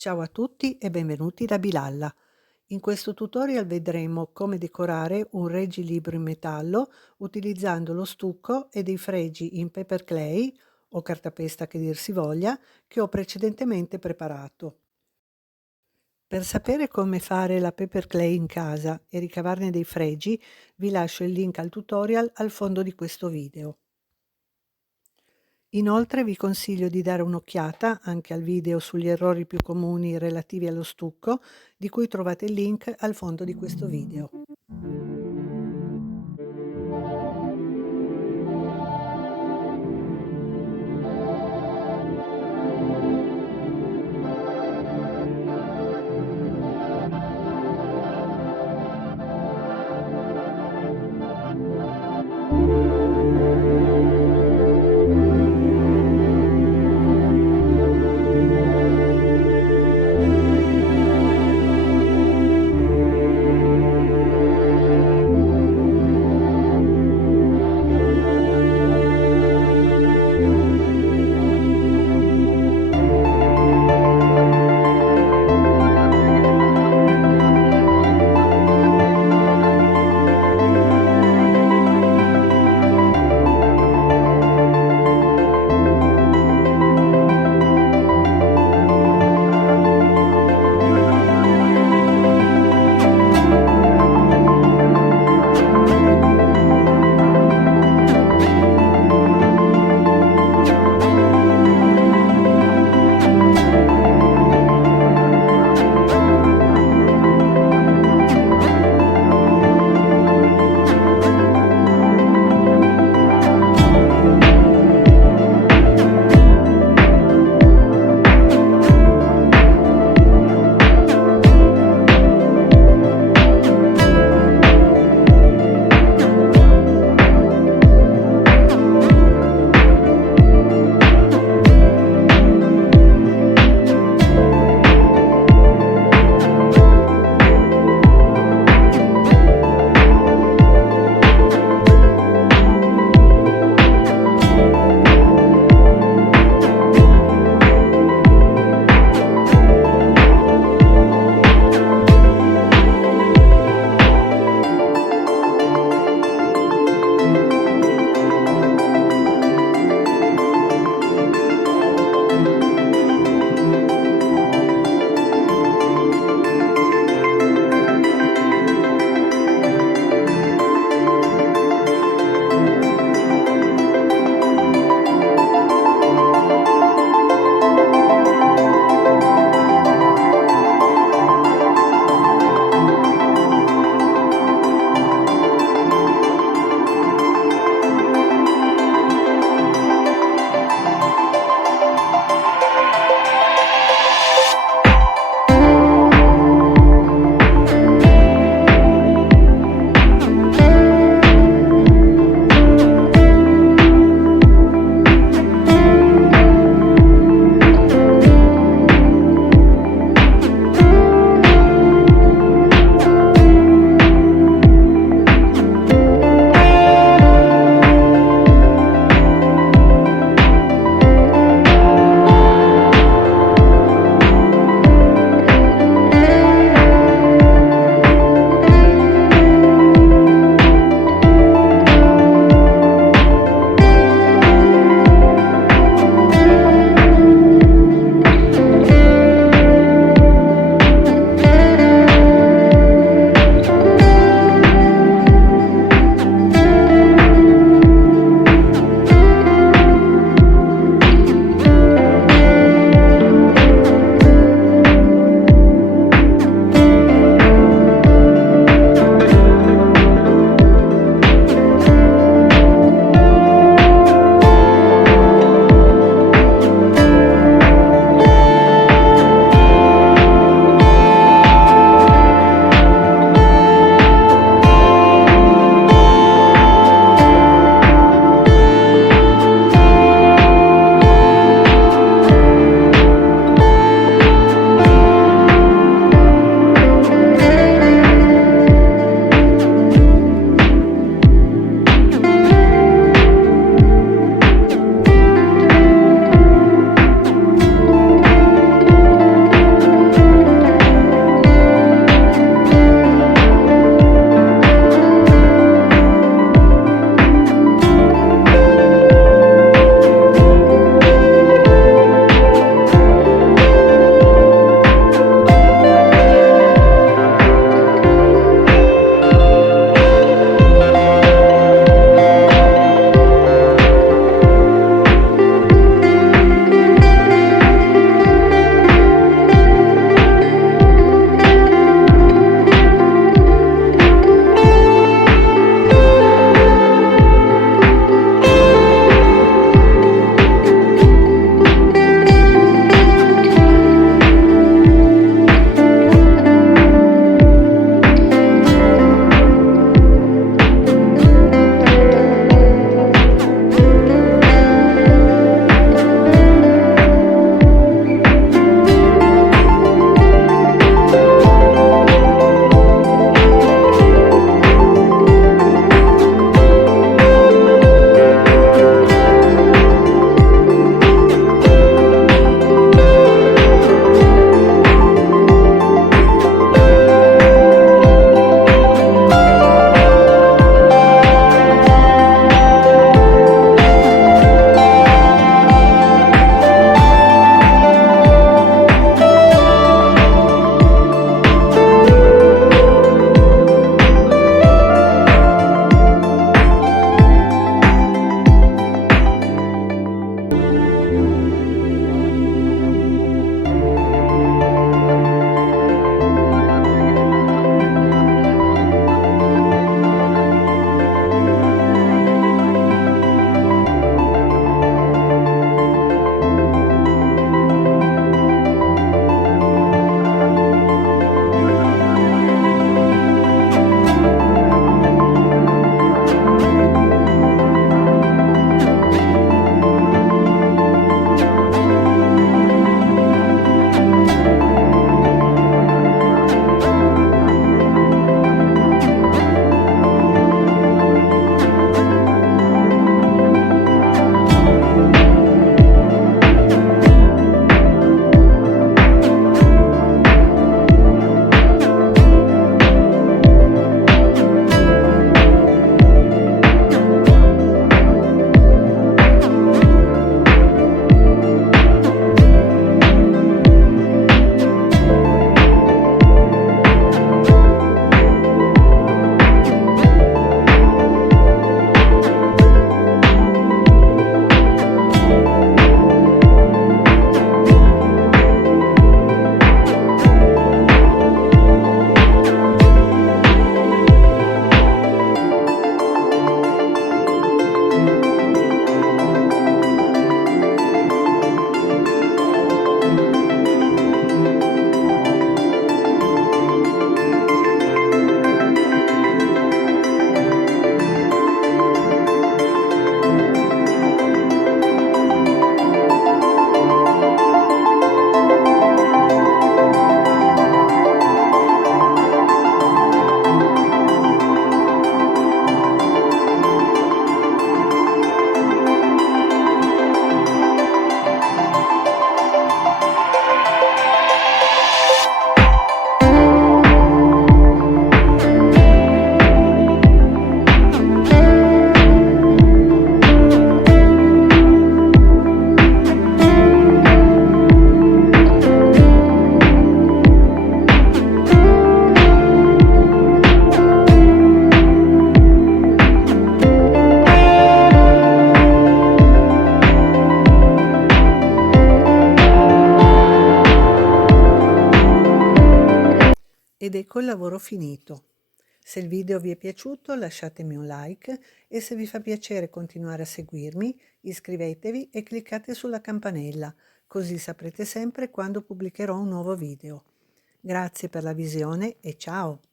Ciao a tutti e benvenuti da Bilalla. In questo tutorial vedremo come decorare un reggilibro in metallo utilizzando lo stucco e dei fregi in paper clay o cartapesta che dir si voglia, che ho precedentemente preparato. Per sapere come fare la paper clay in casa e ricavarne dei fregi, vi lascio il link al tutorial al fondo di questo video. Inoltre vi consiglio di dare un'occhiata anche al video sugli errori più comuni relativi allo stucco, di cui trovate il link al fondo di questo video. ed ecco il lavoro finito. Se il video vi è piaciuto lasciatemi un like e se vi fa piacere continuare a seguirmi iscrivetevi e cliccate sulla campanella, così saprete sempre quando pubblicherò un nuovo video. Grazie per la visione e ciao!